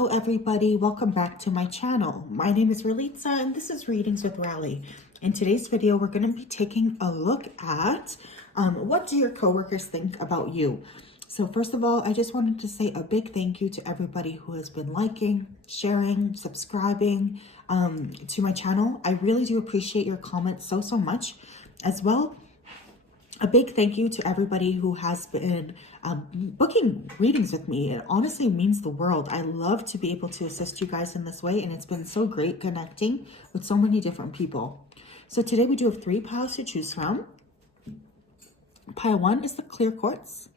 Hello everybody, welcome back to my channel. My name is Ralitza and this is Readings with Rally. In today's video, we're going to be taking a look at what do your coworkers think about you. So first of all, I just wanted to say a big thank you to everybody who has been liking, sharing, subscribing to my channel. I really do appreciate your comments so much. As well, a big thank you to everybody who has been booking readings with me. It honestly means the world. I love to be able to assist you guys in this way, and it's been so great connecting with so many different people. So today we do have 3 piles to choose from. Pile 1 is the clear quartz.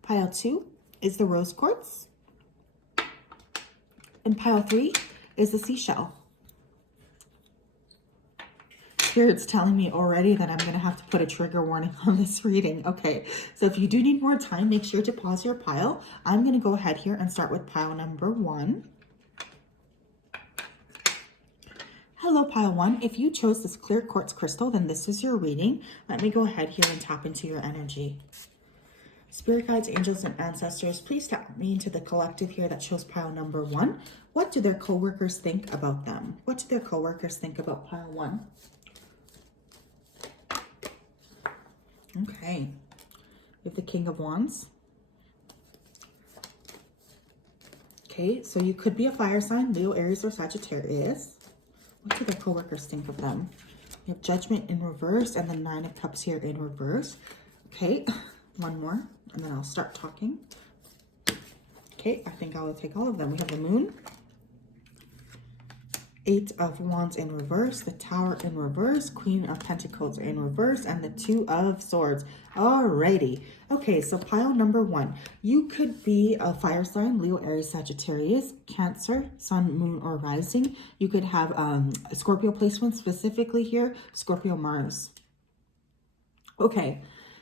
Pile 2 is the rose quartz. And pile 3 is the seashell. Spirit's telling me already that I'm going to have to put a trigger warning on this reading. Okay, so if you do need more time, make sure to pause your pile. I'm going to go ahead here and start with pile number 1. Hello, pile 1. If you chose this clear quartz crystal, then this is your reading. Let me go ahead here and tap into your energy. Spirit guides, angels, and ancestors, please tap me into the collective here that shows pile number 1. What do their coworkers think about them? What do their coworkers think about pile 1? Okay, we have the King of Wands. Okay, so you could be a fire sign, Leo, Aries, or Sagittarius. What do their coworkers think of them? We have Judgment in reverse and the 9 of Cups here in reverse. Okay, one more, and then I'll start talking. Okay, I think I will take all of them. We have the Moon, 8 of Wands in reverse, the Tower in reverse, Queen of Pentacles in reverse, and the 2 of Swords. Alrighty. Okay, so pile number 1. You could be a fire sign, Leo, Aries, Sagittarius, Cancer, Sun, Moon, or Rising. You could have a Scorpio placement, specifically here, Scorpio, Mars. Okay.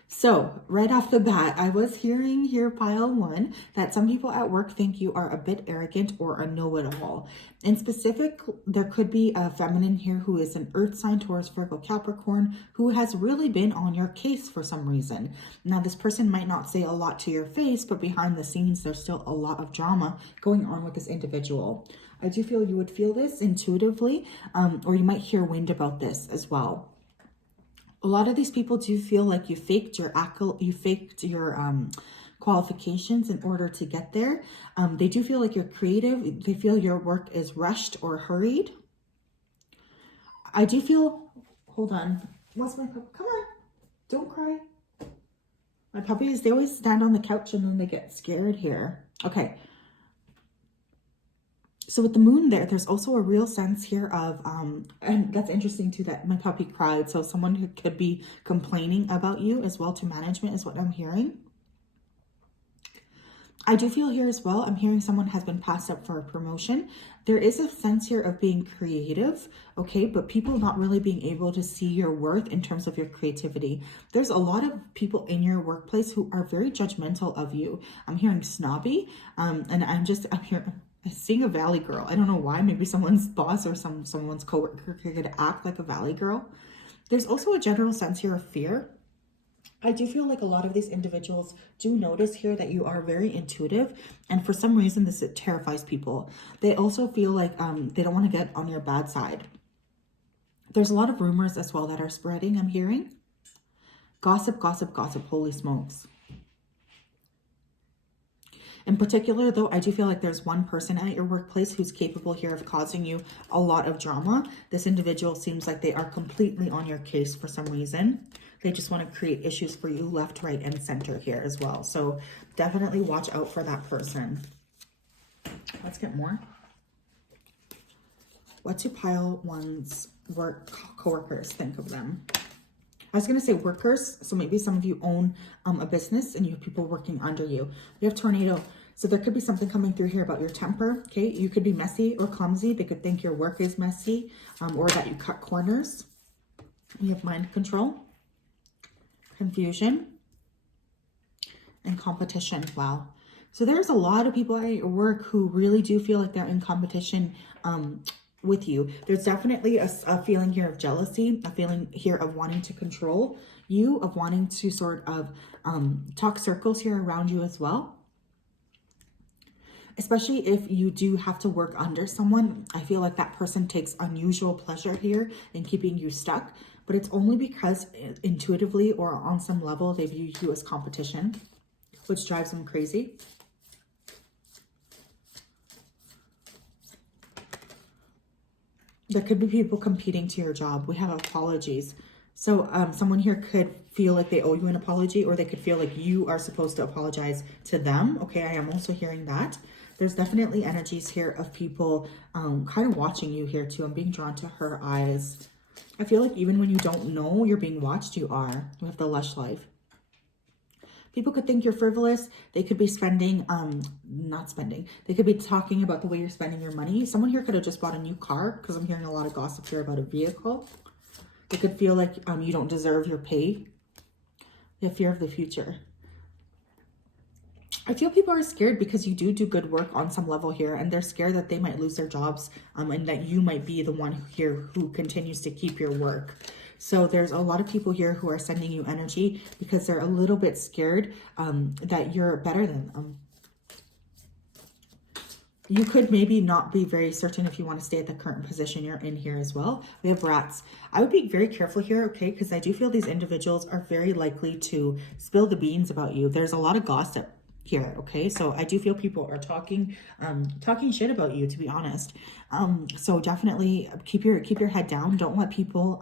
So right off the bat, I was hearing here, pile 1, that some people at work think you are a bit arrogant or a know-it-all. In specific, there could be a feminine here who is an earth sign, Taurus, Virgo, Capricorn, who has really been on your case for some reason. Now, this person might not say a lot to your face, but behind the scenes, there's still a lot of drama going on with this individual. I do feel you would feel this intuitively, or you might hear wind about this as well. A lot of these people do feel like you faked your qualifications in order to get there. They do feel like you're creative. They feel your work is rushed or hurried. I do feel, hold on. What's my puppy? Come on, don't cry. My puppies, they always stand on the couch and then they get scared here. Okay. So with the Moon there's also a real sense here of, and that's interesting too, that my puppy cried. So someone who could be complaining about you as well to management is what I'm hearing. I do feel here as well, I'm hearing someone has been passed up for a promotion. There is a sense here of being creative, okay, but people not really being able to see your worth in terms of your creativity. There's a lot of people in your workplace who are very judgmental of you. I'm hearing snobby, and I'm seeing a valley girl. I don't know why. Maybe someone's boss or someone's coworker could act like a valley girl. There's also a general sense here of fear. I do feel like a lot of these individuals do notice here that you are very intuitive, and for some reason this terrifies people. They also feel like they don't want to get on your bad side. There's a lot of rumors as well that are spreading, I'm hearing. Gossip, gossip, gossip, holy smokes. In particular, though, I do feel like there's one person at your workplace who's capable here of causing you a lot of drama. This individual seems like they are completely on your case for some reason. They just want to create issues for you left, right, and center here as well. So definitely watch out for that person. Let's get more. What do pile 1's coworkers think of them? I was going to say workers, so maybe some of you own a business and you have people working under you. We have tornado, so there could be something coming through here about your temper, okay? You could be messy or clumsy. They could think your work is messy or that you cut corners. We have mind control, confusion, and competition. Wow. So there's a lot of people at your work who really do feel like they're in competition with you. There's definitely a feeling here of jealousy, a feeling here of wanting to control you, of wanting to sort of talk circles here around you as well. especially if you do have to work under someone. I feel like that person takes unusual pleasure here in keeping you stuck, but it's only because intuitively or on some level they view you as competition, which drives them crazy. There could be people competing to your job. We have apologies. So someone here could feel like they owe you an apology, or they could feel like you are supposed to apologize to them. Okay, I am also hearing that. There's definitely energies here of people kind of watching you here too. I'm being drawn to her eyes. I feel like even when you don't know you're being watched, you are. We have the lush life. People could think you're frivolous. They could be spending, not spending. They could be talking about the way you're spending your money. Someone here could have just bought a new car, because I'm hearing a lot of gossip here about a vehicle. They could feel like you don't deserve your pay. They have fear of the future. I feel people are scared because you do good work on some level here, and they're scared that they might lose their jobs, and that you might be the one here who continues to keep your work. So there's a lot of people here who are sending you energy because they're a little bit scared that you're better than them. You could maybe not be very certain if you want to stay at the current position you're in here as well. We have rats. I would be very careful here, okay? Because I do feel these individuals are very likely to spill the beans about you. There's a lot of gossip here, okay? So I do feel people are talking shit about you, to be honest. So definitely keep your head down. Don't let people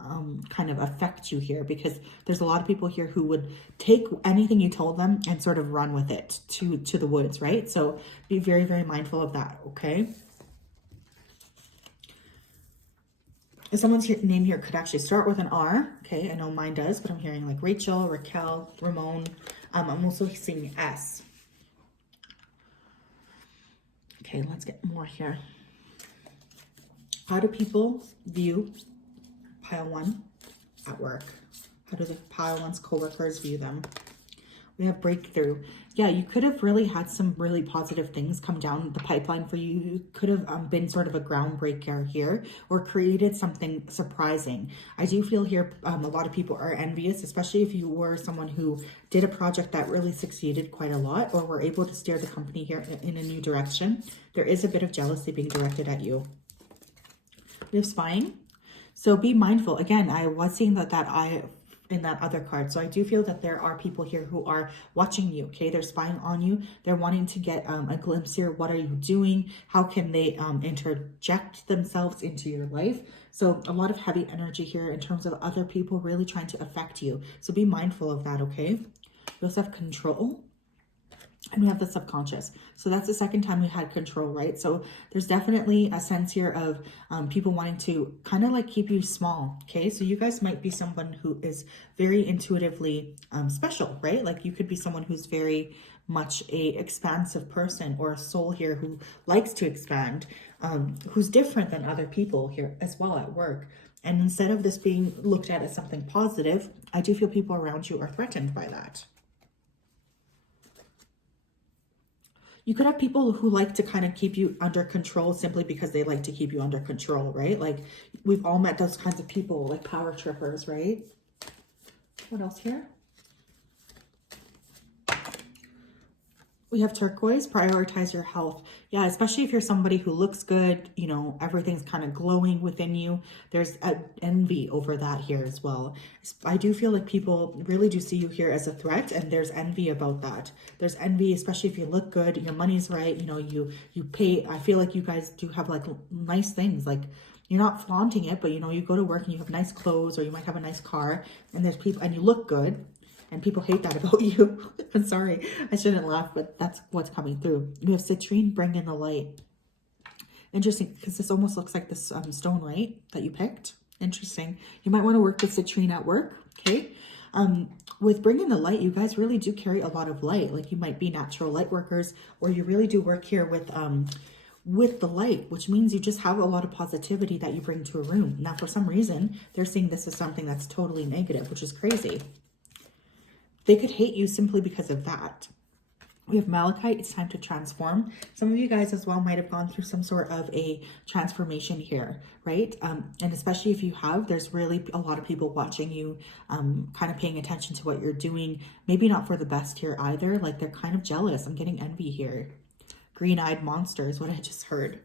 kind of affect you here, because there's a lot of people here who would take anything you told them and sort of run with it to the woods, right? So be very, very mindful of that, okay? Someone's name here could actually start with an R, okay? I know mine does, but I'm hearing like Rachel, Raquel, Ramon. I'm also seeing S. Okay, let's get more here. How do people view pile 1 at work? How do the pile 1's coworkers view them? We have breakthrough. Yeah, you could have really had some really positive things come down the pipeline for you. You could have been sort of a groundbreaker here, or created something surprising. I do feel here a lot of people are envious, especially if you were someone who did a project that really succeeded quite a lot, or were able to steer the company here in a new direction. There is a bit of jealousy being directed at you. We have spying. So be mindful. Again, I was seeing that eye in that other card. So I do feel that there are people here who are watching you, okay? They're spying on you. They're wanting to get a glimpse here. What are you doing? How can they interject themselves into your life? So a lot of heavy energy here in terms of other people really trying to affect you. So be mindful of that, okay? We also have control. And we have the subconscious. So that's the second time we had control, right? So there's definitely a sense here of people wanting to kind of like keep you small, okay? So you guys might be someone who is very intuitively special, right? Like you could be someone who's very much a expansive person, or a soul here who likes to expand, who's different than other people here as well at work. And instead of this being looked at as something positive, I do feel people around you are threatened by that. You could have people who like to kind of keep you under control simply because they like to keep you under control, right? Like we've all met those kinds of people, like power trippers, right? What else here? We have turquoise. Prioritize your health. Yeah, especially if you're somebody who looks good, you know, everything's kind of glowing within you. There's envy over that here as well. I do feel like people really do see you here as a threat, and there's envy about that. There's envy, especially if you look good, your money's right, you know, you pay. I feel like you guys do have like nice things, like you're not flaunting it, but you know, you go to work and you have nice clothes, or you might have a nice car, and there's people, and you look good. And people hate that about you. I'm sorry, I shouldn't laugh, but that's what's coming through. You have citrine, bring in the light. Interesting, because this almost looks like this stone, right, that you picked. Interesting. You might want to work with citrine at work, okay? With bring in the light, you guys really do carry a lot of light. Like you might be natural light workers, or you really do work here with the light, which means you just have a lot of positivity that you bring to a room. Now, for some reason, they're seeing this as something that's totally negative, which is crazy. They could hate you simply because of that. We have malachite. It's time to transform. Some of you guys as well might have gone through some sort of a transformation here, right? And especially if you have, there's really a lot of people watching you, kind of paying attention to what you're doing. Maybe not for the best here either. Like they're kind of jealous. I'm getting envy here. green-eyed monster is what I just heard.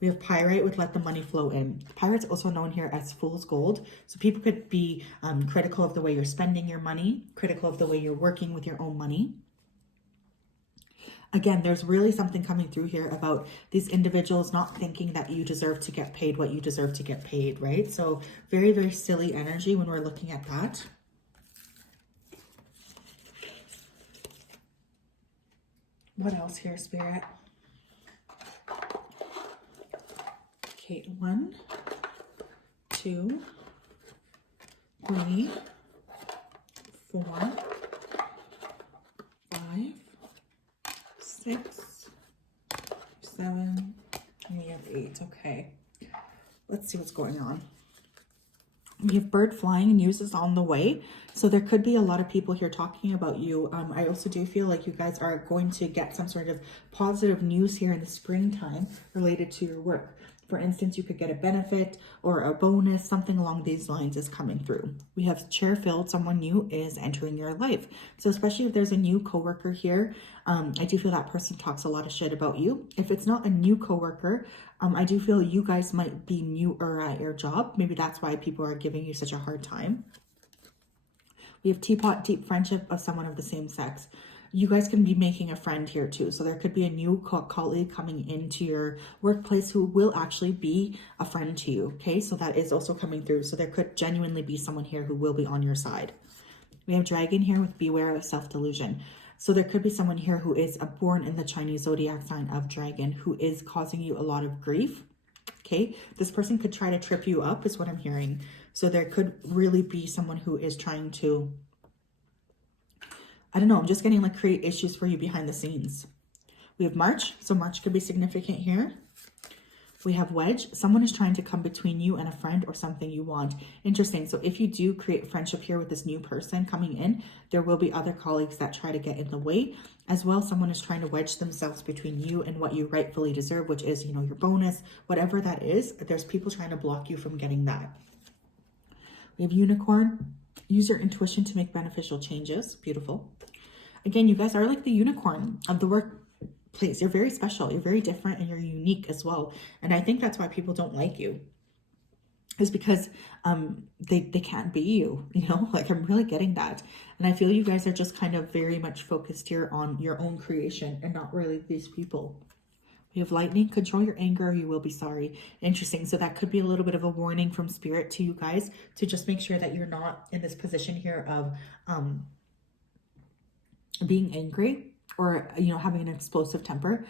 We have pyrite with let the money flow in. Pyrite's also known here as fool's gold. So people could be critical of the way you're spending your money, critical of the way you're working with your own money. Again, there's really something coming through here about these individuals not thinking that you deserve to get paid what you deserve to get paid, right? So very, very silly energy when we're looking at that. What else here, Spirit? Okay, 1, 2, 3, 4, 5, 6, 7, and we have 8. Okay, let's see what's going on. We have bird flying news is on the way. So there could be a lot of people here talking about you. I also do feel like you guys are going to get some sort of positive news here in the springtime related to your work. For instance, you could get a benefit or a bonus, something along these lines is coming through. We have chair filled, someone new is entering your life. So especially if there's a new coworker here, I do feel that person talks a lot of shit about you. If it's not a new coworker, I do feel you guys might be newer at your job. Maybe that's why people are giving you such a hard time. We have teapot, deep friendship of someone of the same sex. You guys can be making a friend here too. So there could be a new colleague coming into your workplace who will actually be a friend to you. Okay, so that is also coming through. So there could genuinely be someone here who will be on your side. We have dragon here with beware of self-delusion. So there could be someone here who is born in the Chinese zodiac sign of dragon who is causing you a lot of grief. Okay, this person could try to trip you up is what I'm hearing. So there could really be someone who is trying to, I don't know, I'm just getting like create issues for you behind the scenes. We have March, so March could be significant here. We have wedge, someone is trying to come between you and a friend or something you want. Interesting, so if you do create friendship here with this new person coming in, there will be other colleagues that try to get in the way. As well, someone is trying to wedge themselves between you and what you rightfully deserve, which is, you know, your bonus, whatever that is. There's people trying to block you from getting that. We have unicorn, use your intuition to make beneficial changes. Beautiful. Again, you guys are like the unicorn of the workplace. You're very special. You're very different and you're unique as well. And I think that's why people don't like you. Is because they can't be you, you know, like I'm really getting that. And I feel you guys are just kind of very much focused here on your own creation and not really these people. We have lightning, control your anger or you will be sorry. Interesting. So that could be a little bit of a warning from spirit to you guys to just make sure that you're not in this position here of being angry or, you know, having an explosive temper.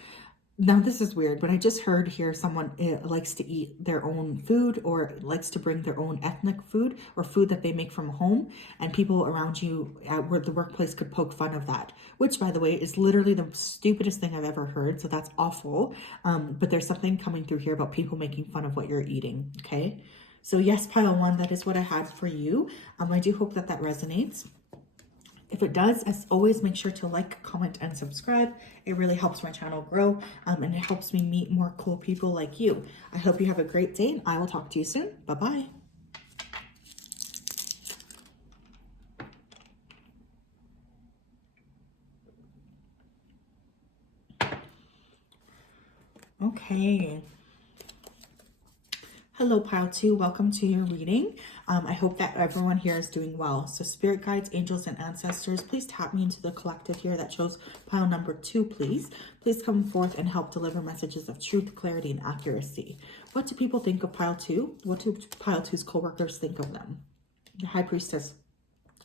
Now this is weird, but I just heard here someone likes to eat their own food or likes to bring their own ethnic food or food that they make from home, and people around you at the workplace could poke fun of that, which by the way is literally the stupidest thing I've ever heard. So that's awful. But there's something coming through here about people making fun of what you're eating. Okay. So yes, pile 1, that is what I had for you. I do hope that that resonates. If it does, as always, make sure to like, comment, and subscribe. It really helps my channel grow and it helps me meet more cool people like you. I hope you have a great day and I will talk to you soon. Bye-bye. Okay. Hello, pile 2. Welcome to your reading. I hope that everyone here is doing well. So spirit guides, angels, and ancestors, please tap me into the collective here that shows pile number 2, please. Please come forth and help deliver messages of truth, clarity, and accuracy. What do people think of pile 2? What do pile 2's co-workers think of them? The High Priestess.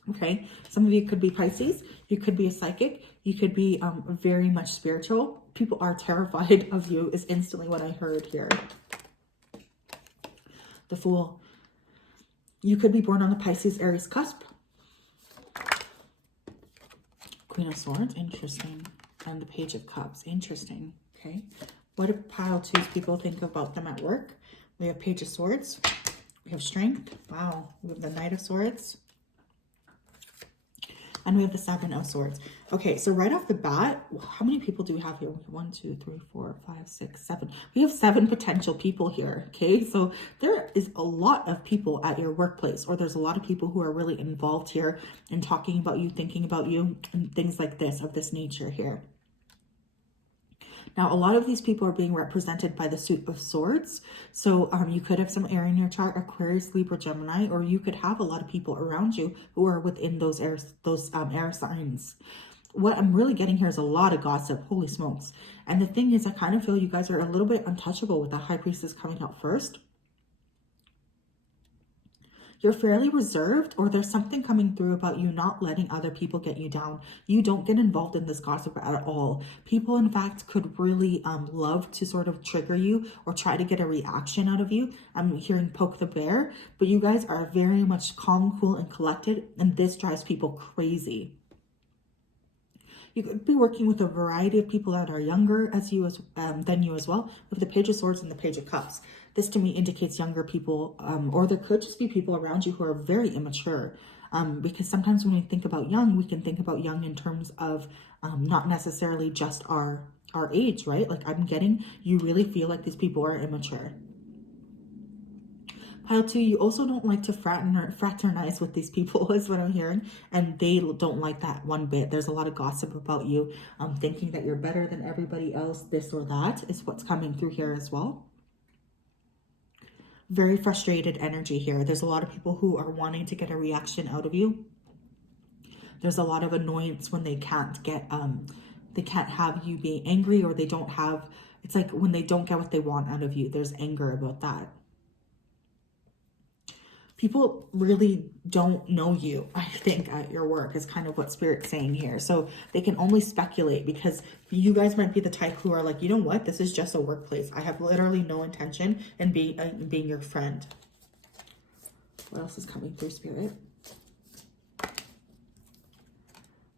Okay, some of you could be Pisces. You could be a psychic. You could be very much spiritual. People are terrified of you is instantly what I heard here. The Fool. You could be born on the Pisces Aries cusp. Queen of Swords. Interesting. And the Page of Cups. Interesting. Okay. What do pile 2's people think about them at work? We have Page of Swords. We have Strength. Wow. We have the Knight of Swords. And we have the Seven of Swords. Okay, so right off the bat, how many people do we have here? 1, 2, 3, 4, 5, 6, 7. We have 7 potential people here, okay? So there is a lot of people at your workplace, or there's a lot of people who are really involved here in talking about you, thinking about you, and things like this, of this nature here. Now, a lot of these people are being represented by the Suit of Swords. So you could have some air in your chart, Aquarius, Libra, Gemini, or you could have a lot of people around you who are within those air signs. What I'm really getting here is a lot of gossip. Holy smokes. And the thing is, I kind of feel you guys are a little bit untouchable with the High Priestess coming out first. You're fairly reserved, or there's something coming through about you not letting other people get you down. You don't get involved in this gossip at all. People, in fact, could really love to sort of trigger you or try to get a reaction out of you. I'm hearing poke the bear, but you guys are very much calm, cool, and collected, and this drives people crazy. You could be working with a variety of people that are younger than you as well, with the Page of Swords and the Page of Cups. This to me indicates younger people, or there could just be people around you who are very immature. Because sometimes when we think about young, we can think about young in terms of not necessarily just our age, right? Like I'm getting, you really feel like these people are immature. Pile 2, you also don't like to fraternize with these people, is what I'm hearing. And they don't like that one bit. There's a lot of gossip about you, thinking that you're better than everybody else, this or that is what's coming through here as well. Very frustrated energy here. There's a lot of people who are wanting to get a reaction out of you. There's a lot of annoyance when they can't have you being angry, or they don't have, it's like when they don't get what they want out of you, there's anger about that. People really don't know you, I think, at your work is kind of what Spirit's saying here. So they can only speculate, because you guys might be the type who are like, you know what, this is just a workplace. I have literally no intention in being your friend. What else is coming through, Spirit?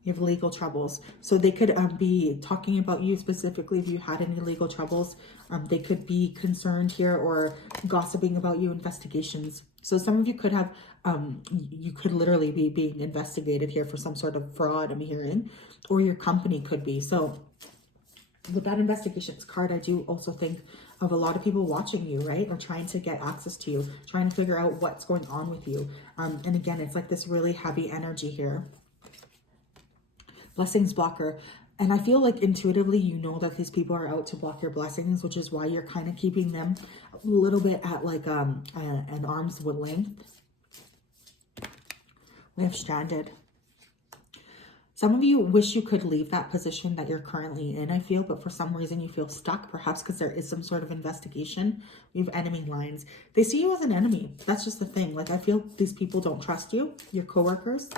You have legal troubles. So they could be talking about you specifically if you had any legal troubles. They could be concerned here or gossiping about you, investigations. So some of you could have, you could literally be being investigated here for some sort of fraud, I'm hearing, or your company could be. So with that investigations card, I do also think of a lot of people watching you, right? Or trying to get access to you, trying to figure out what's going on with you. And again, it's like this really heavy energy here. Blessings blocker. And I feel like intuitively, you know that these people are out to block your blessings, which is why you're kind of keeping them a little bit at like an arm's length. We have stranded. Some of you wish you could leave that position that you're currently in, I feel, but for some reason you feel stuck, perhaps because there is some sort of investigation. We have enemy lines. They see you as an enemy. That's just the thing. Like, I feel these people don't trust you, your coworkers.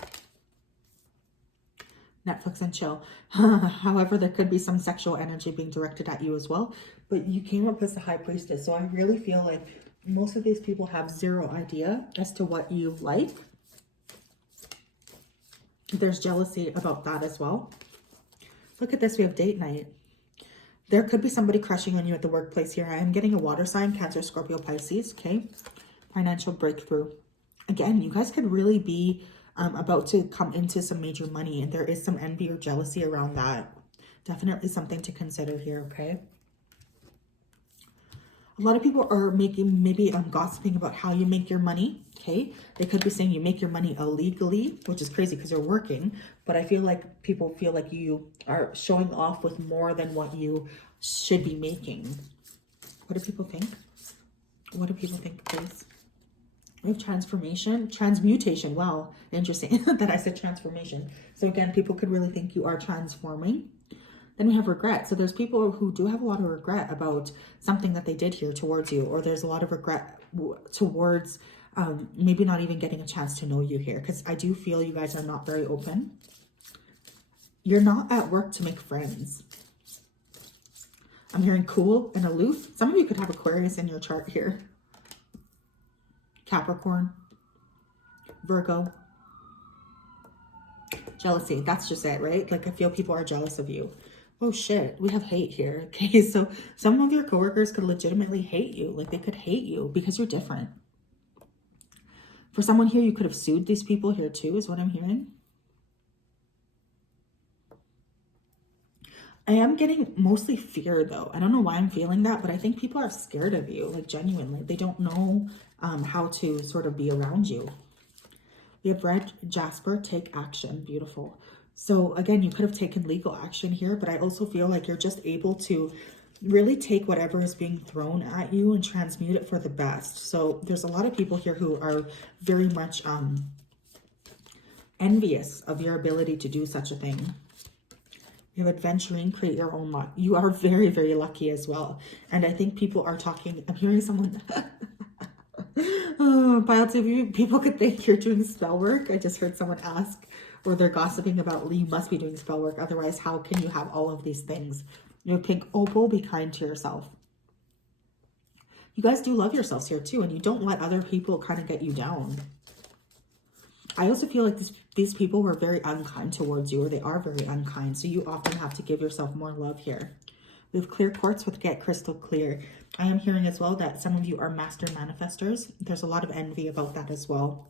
Netflix and chill. However, there could be some sexual energy being directed at you as well. But you came up as the High Priestess. So I really feel like most of these people have zero idea as to what you like. There's jealousy about that as well. Look at this. We have date night. There could be somebody crushing on you at the workplace here. I am getting a water sign, Cancer, Scorpio, Pisces. Okay. Financial breakthrough. Again, you guys could really be about to come into some major money, and there is some envy or jealousy around that. Definitely something to consider here, okay? A lot of people are maybe gossiping about how you make your money, okay? They could be saying you make your money illegally, which is crazy because you're working, but I feel like people feel like you are showing off with more than what you should be making. What do people think? What do people think, please? We have transformation, transmutation. Wow, interesting that I said transformation. So again, people could really think you are transforming. Then we have regret. So there's people who do have a lot of regret about something that they did here towards you, or there's a lot of regret towards maybe not even getting a chance to know you here, because I do feel you guys are not very open. You're not at work to make friends. I'm hearing cool and aloof. Some of you could have Aquarius in your chart here. Capricorn, Virgo, jealousy. That's just it, right? Like, I feel people are jealous of you. Oh shit, we have hate here. Okay, so some of your coworkers could legitimately hate you. Like, they could hate you because you're different. For someone here, you could have sued these people here too, is what I'm hearing. I am getting mostly fear though. I don't know why I'm feeling that, but I think people are scared of you, like genuinely. They don't know how to sort of be around you. We have red jasper, take action. Beautiful. So again, you could have taken legal action here, but I also feel like you're just able to really take whatever is being thrown at you and transmute it for the best. So there's a lot of people here who are very much envious of your ability to do such a thing. You have adventuring, create your own luck. You are very, very lucky as well. And I think people are talking, I'm hearing someone, oh, pile two, people could think you're doing spell work. I just heard someone ask, or they're gossiping about, you must be doing spell work. Otherwise, how can you have all of these things? You have pink opal, be kind to yourself. You guys do love yourselves here too, and you don't let other people kind of get you down. I also feel like these people were very unkind towards you, or they are very unkind. So you often have to give yourself more love here. We have clear quartz with get crystal clear. I am hearing as well that some of you are master manifestors. There's a lot of envy about that as well.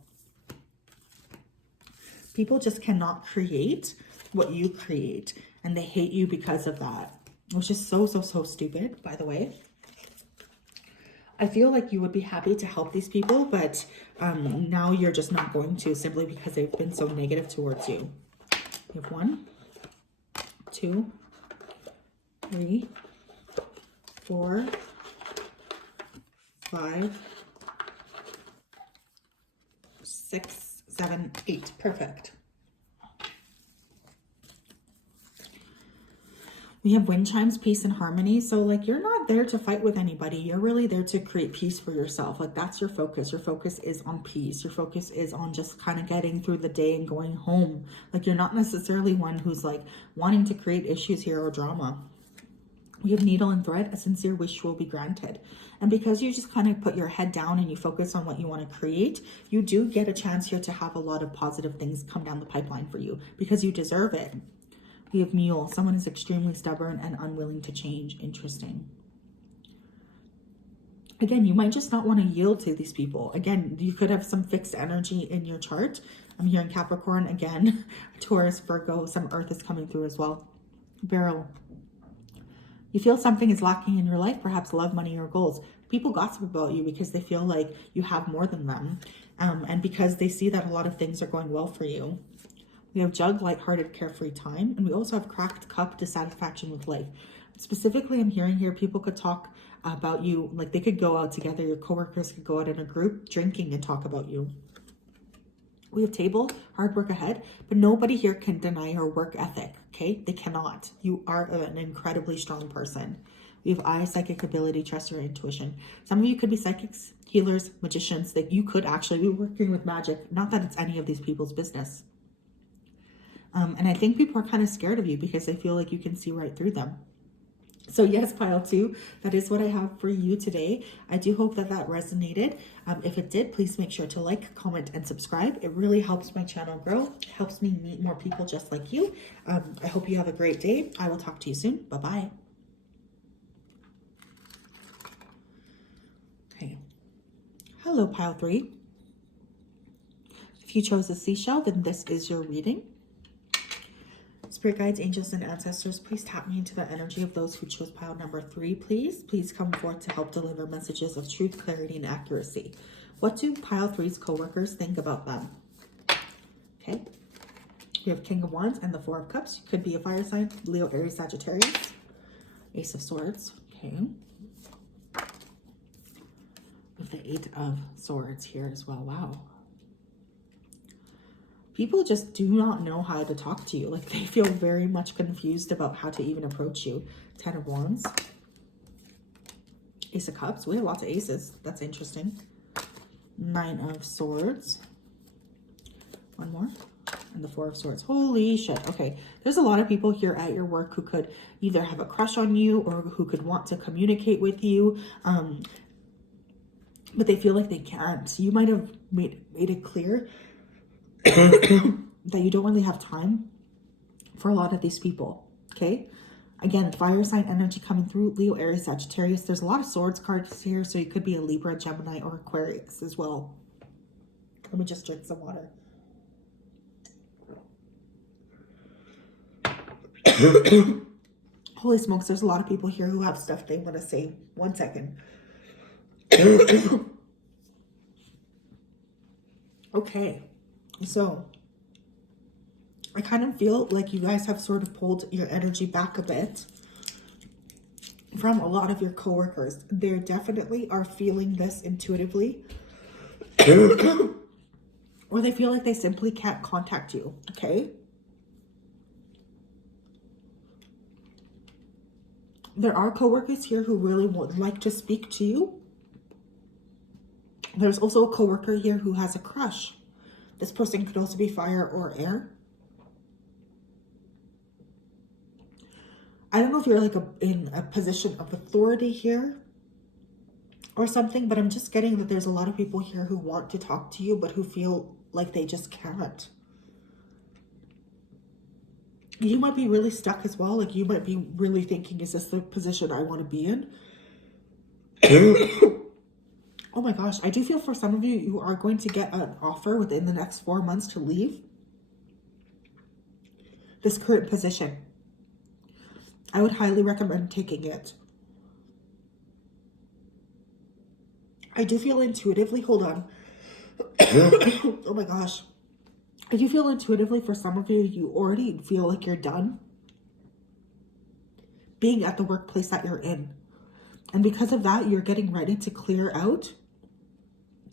People just cannot create what you create, and they hate you because of that, which is so stupid, by the way. I feel like you would be happy to help these people, but now you're just not going to, simply because they've been so negative towards you. You have 1, 2, 3, 4, 5, 6, 7, 8. Perfect. We have wind chimes, peace and harmony. So like, you're not there to fight with anybody. You're really there to create peace for yourself. Like, that's your focus. Your focus is on peace. Your focus is on just kind of getting through the day and going home. Like, you're not necessarily one who's like wanting to create issues here or drama. We have needle and thread, a sincere wish will be granted. And because you just kind of put your head down and you focus on what you want to create, you do get a chance here to have a lot of positive things come down the pipeline for you, because you deserve it. We have mule. Someone is extremely stubborn and unwilling to change. Interesting. Again, you might just not want to yield to these people. Again, you could have some fixed energy in your chart. I'm hearing Capricorn again, Taurus, Virgo, some earth is coming through as well. Beryl. You feel something is lacking in your life, perhaps love, money, or goals. People gossip about you because they feel like you have more than them. And because they see that a lot of things are going well for you. We have jug, lighthearted, carefree time. And we also have cracked cup, dissatisfaction with life. Specifically, I'm hearing here people could talk about you, like they could go out together. Your coworkers could go out in a group drinking and talk about you. We have table, hard work ahead, but nobody here can deny your work ethic, okay? They cannot. You are an incredibly strong person. We have eye, psychic ability, trust your intuition. Some of you could be psychics, healers, magicians, that you could actually be working with magic. Not that it's any of these people's business. And I think people are kind of scared of you because they feel like you can see right through them. So yes, pile 2, that is what I have for you today. I do hope that that resonated. If it did, please make sure to like, comment, and subscribe. It really helps my channel grow. It helps me meet more people just like you. I hope you have a great day. I will talk to you soon. Bye-bye. Okay. Hello, pile 3. If you chose a seashell, then this is your reading. Spirit guides, angels, and ancestors, please tap me into the energy of those who chose pile number 3, please. Please come forth to help deliver messages of truth, clarity, and accuracy. What do pile 3's co-workers think about them? Okay. We have King of Wands and the 4 of Cups. You could be a fire sign, Leo, Aries, Sagittarius. Ace of Swords. Okay. With the 8 of Swords here as well. Wow. People just do not know how to talk to you. Like, they feel very much confused about how to even approach you. 10 of Wands. Ace of Cups. We have lots of aces. That's interesting. 9 of Swords. One more. And the 4 of Swords. Holy shit. Okay. There's a lot of people here at your work who could either have a crush on you or who could want to communicate with you. But they feel like they can't. So you might have made it clear that you don't really have time for a lot of these people, okay? Again, fire sign energy coming through, Leo, Aries, Sagittarius. There's a lot of swords cards here, so you could be a Libra, Gemini, or Aquarius as well. Let me just drink some water. Holy smokes, there's a lot of people here who have stuff they want to say. 1 second. Okay, so I kind of feel like you guys have sort of pulled your energy back a bit from a lot of your coworkers. They definitely are feeling this intuitively. Or they feel like they simply can't contact you, okay? There are coworkers here who really would like to speak to you. There's also a coworker here who has a crush. This person could also be fire or air. I don't know if you're like in a position of authority here or something, but I'm just getting that there's a lot of people here who want to talk to you, but who feel like they just can't. You might be really stuck as well. Like you might be really thinking, is this the position I want to be in? Oh my gosh, I do feel for some of you, you are going to get an offer within the next 4 months to leave this current position. I would highly recommend taking it. I do feel intuitively, hold on. Oh my gosh. I do feel intuitively for some of you, you already feel like you're done being at the workplace that you're in. And because of that, you're getting ready to clear out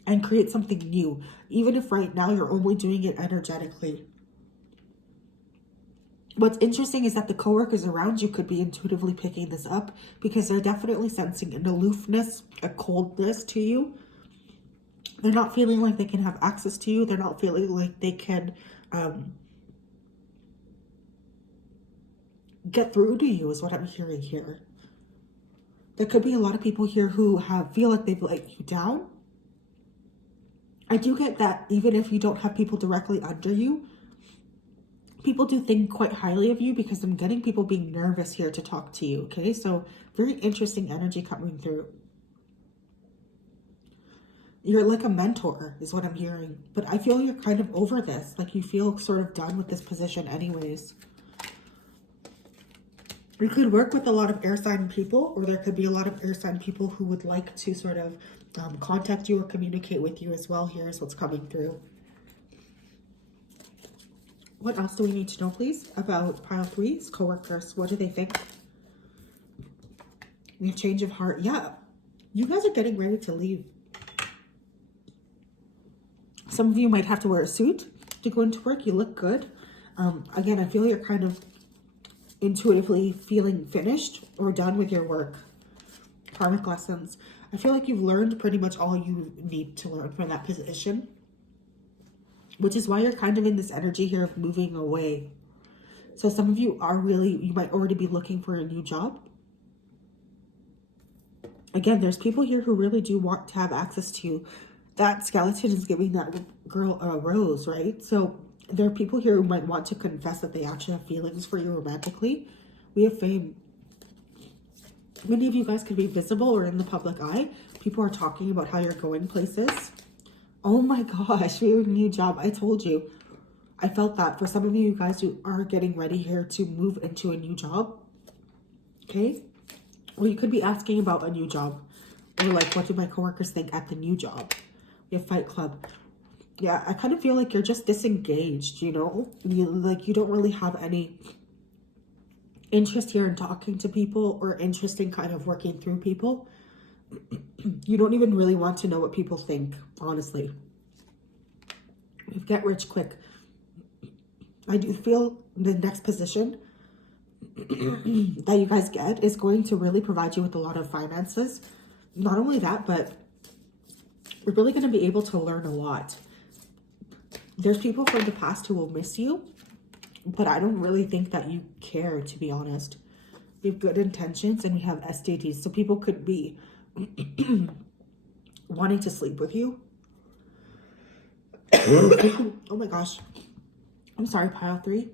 and create something new. Even if right now you're only doing it energetically. What's interesting is that the coworkers around you could be intuitively picking this up because they're definitely sensing an aloofness, a coldness to you. They're not feeling like they can have access to you. They're not feeling like they can get through to you is what I'm hearing here. There could be a lot of people here who feel like they've let you down. I do get that even if you don't have people directly under you, people do think quite highly of you because I'm getting people being nervous here to talk to you, okay? So very interesting energy coming through. You're like a mentor is what I'm hearing. But I feel you're kind of over this. Like you feel sort of done with this position anyways. You could work with a lot of air sign people, or there could be a lot of air sign people who would like to sort of contact you or communicate with you as well. Here's what's coming through. What else do we need to know, please, about pile 3's coworkers? What do they think? We have change of heart. Yeah, you guys are getting ready to leave. Some of you might have to wear a suit to go into work. You look good. Again, I feel you're kind of intuitively feeling finished or done with your work. Karmic lessons. I feel like you've learned pretty much all you need to learn from that position, which is why you're kind of in this energy here of moving away. So some of you you might already be looking for a new job. Again, there's people here who really do want to have access to you. That skeleton is giving that girl a rose, right? So there are people here who might want to confess that they actually have feelings for you romantically. We have fame. Many of you guys could be visible or in the public eye. People are talking about how you're going places. Oh my gosh, we have a new job. I told you. I felt that for some of you guys who are getting ready here to move into a new job. Okay? Or you could be asking about a new job. Or like, what do my coworkers think at the new job? We have Fight Club. Yeah, I kind of feel like you're just disengaged, you know? You don't really have any interest here in talking to people or interest in kind of working through people. You don't even really want to know what people think, honestly. We have Get Rich Quick. I do feel the next position that you guys get is going to really provide you with a lot of finances. Not only that, but you're really going to be able to learn a lot. There's people from the past who will miss you, but I don't really think that you care, to be honest. We have good intentions and we have STDs. So people could be wanting to sleep with you. Oh my gosh. I'm sorry, pile 3.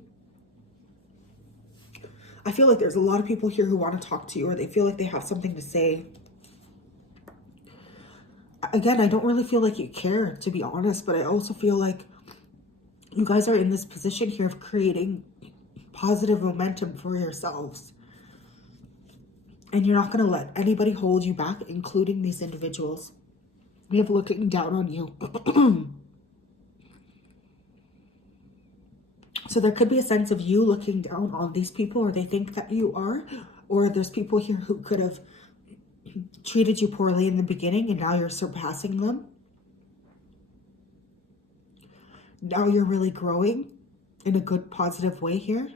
I feel like there's a lot of people here who want to talk to you, or they feel like they have something to say. Again, I don't really feel like you care, to be honest, but I also feel like you guys are in this position here of creating positive momentum for yourselves. And you're not going to let anybody hold you back, including these individuals. We have looking down on you. So there could be a sense of you looking down on these people, or they think that you are, or there's people here who could have treated you poorly in the beginning and now you're surpassing them. Now you're really growing in a good, positive way here.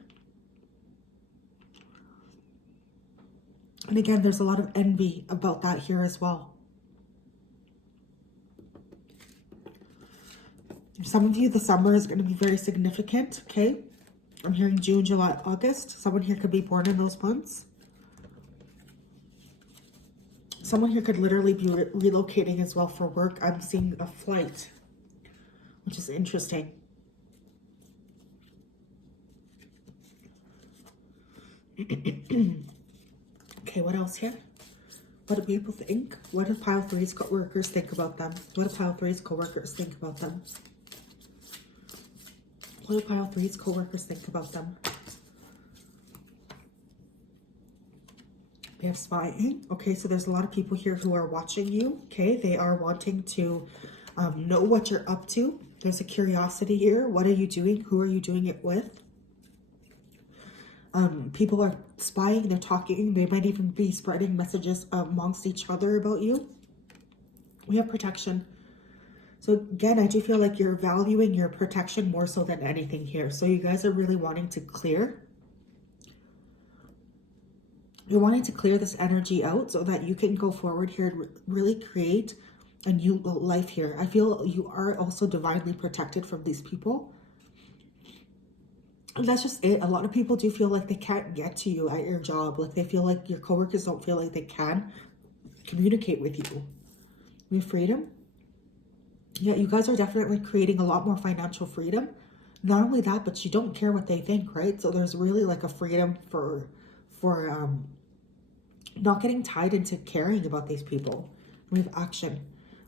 And again, there's a lot of envy about that here as well. Some of you, the summer is going to be very significant, okay? I'm hearing June, July, August. Someone here could be born in those months. Someone here could literally be relocating as well for work. I'm seeing a flight, which is interesting. Okay, what else here? What do people think? What do pile 3's co-workers think about them? What do pile 3's co-workers think about them? What do pile 3's co-workers think about them? We have spying. Okay, so there's a lot of people here who are watching you. Okay, they are wanting to know what you're up to. There's a curiosity here. What are you doing? Who are you doing it with? People are spying, they're talking, they might even be spreading messages amongst each other about you. We have protection. So again, I do feel like you're valuing your protection more so than anything here. So you guys are really wanting to clear. You're wanting to clear this energy out so that you can go forward here and really create a new life here. I feel you are also divinely protected from these people. And that's just it. A lot of people do feel like they can't get to you at your job. Like they feel like your coworkers don't feel like they can communicate with you. We have freedom. Yeah, you guys are definitely creating a lot more financial freedom. Not only that, but you don't care what they think, right? So there's really like a freedom for not getting tied into caring about these people. We have action.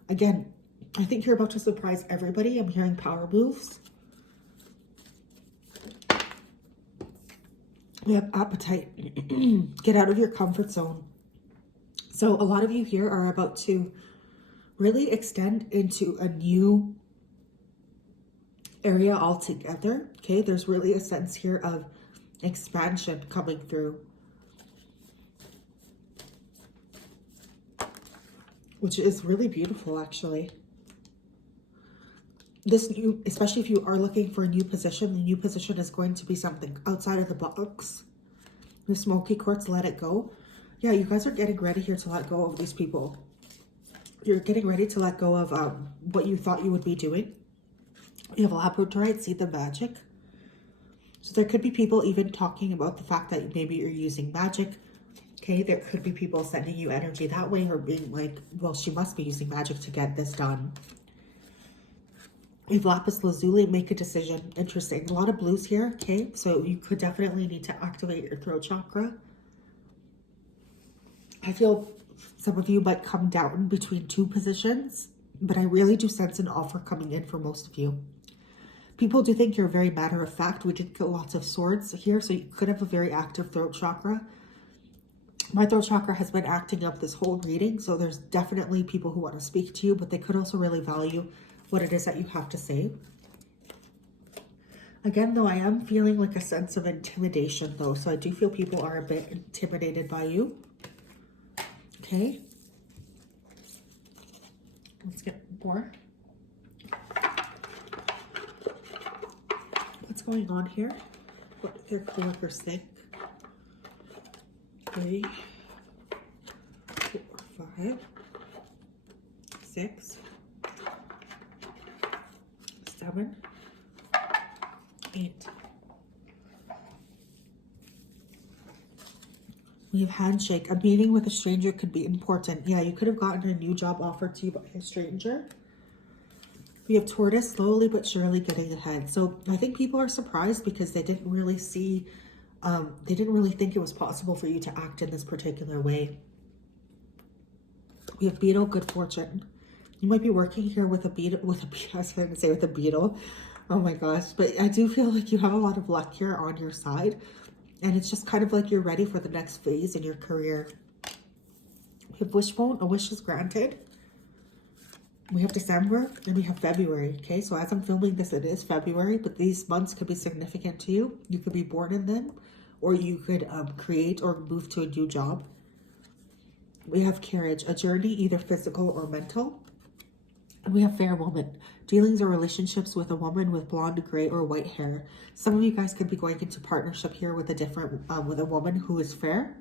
Again, I think you're about to surprise everybody. I'm hearing power moves. We have appetite. Get out of your comfort zone. So a lot of you here are about to really extend into a new area altogether. Okay, there's really a sense here of expansion coming through, which is really beautiful, actually. This new, especially if you are looking for a new position, the new position is going to be something outside of the box. The smoky quartz, let it go. Yeah, you guys are getting ready here to let go of these people. You're getting ready to let go of what you thought you would be doing. You have labradorite, see the magic. So there could be people even talking about the fact that maybe you're using magic. Okay, there could be people sending you energy that way or being like, well, she must be using magic to get this done. We have lapis lazuli, make a decision. Interesting. A lot of blues here, okay? So you could definitely need to activate your throat chakra. I feel some of you might come down between two positions, but I really do sense an offer coming in for most of you. People do think you're very matter of fact. We did get lots of swords here, so you could have a very active throat chakra. My throat chakra has been acting up this whole reading, so there's definitely people who want to speak to you, but they could also really value what it is that you have to say. Again, though, I am feeling like a sense of intimidation, though, so I do feel people are a bit intimidated by you. Okay. Let's get more. What's going on here? What do their coworkers think? 3, 4, 5, 6, 7, 8. We have handshake. A meeting with a stranger could be important. Yeah, you could have gotten a new job offered to you by a stranger. We have tortoise, slowly but surely getting ahead. So I think people are surprised because they didn't really see, they didn't really think it was possible for you to act in this particular way. We have beetle, good fortune. You might be working here with a beetle, I was going to say with a beetle. Oh my gosh. But I do feel like you have a lot of luck here on your side. And it's just kind of like you're ready for the next phase in your career. We have wishbone, a wish is granted. We have December and we have February. Okay, so as I'm filming this, it is February, but these months could be significant to you. You could be born in them, or you could create or move to a new job. We have Carriage, a journey, either physical or mental. And we have Fair Woman, dealings or relationships with a woman with blonde, gray, or white hair. Some of you guys could be going into partnership here with with a woman who is fair.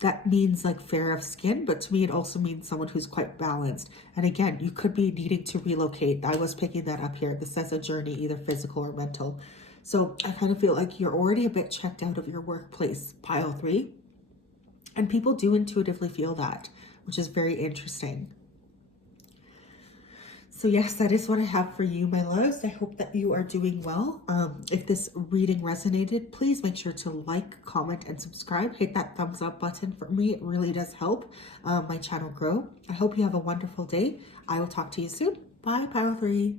That means like fair of skin, but to me it also means someone who's quite balanced. And again, you could be needing to relocate. I was picking that up here. This says a journey, either physical or mental. So I kind of feel like you're already a bit checked out of your workplace, pile 3. And people do intuitively feel that, which is very interesting. So yes, that is what I have for you, my loves. I hope that you are doing well. If this reading resonated, please make sure to like, comment, and subscribe. Hit that thumbs up button for me. It really does help my channel grow. I hope you have a wonderful day. I will talk to you soon. Bye, Pile 3.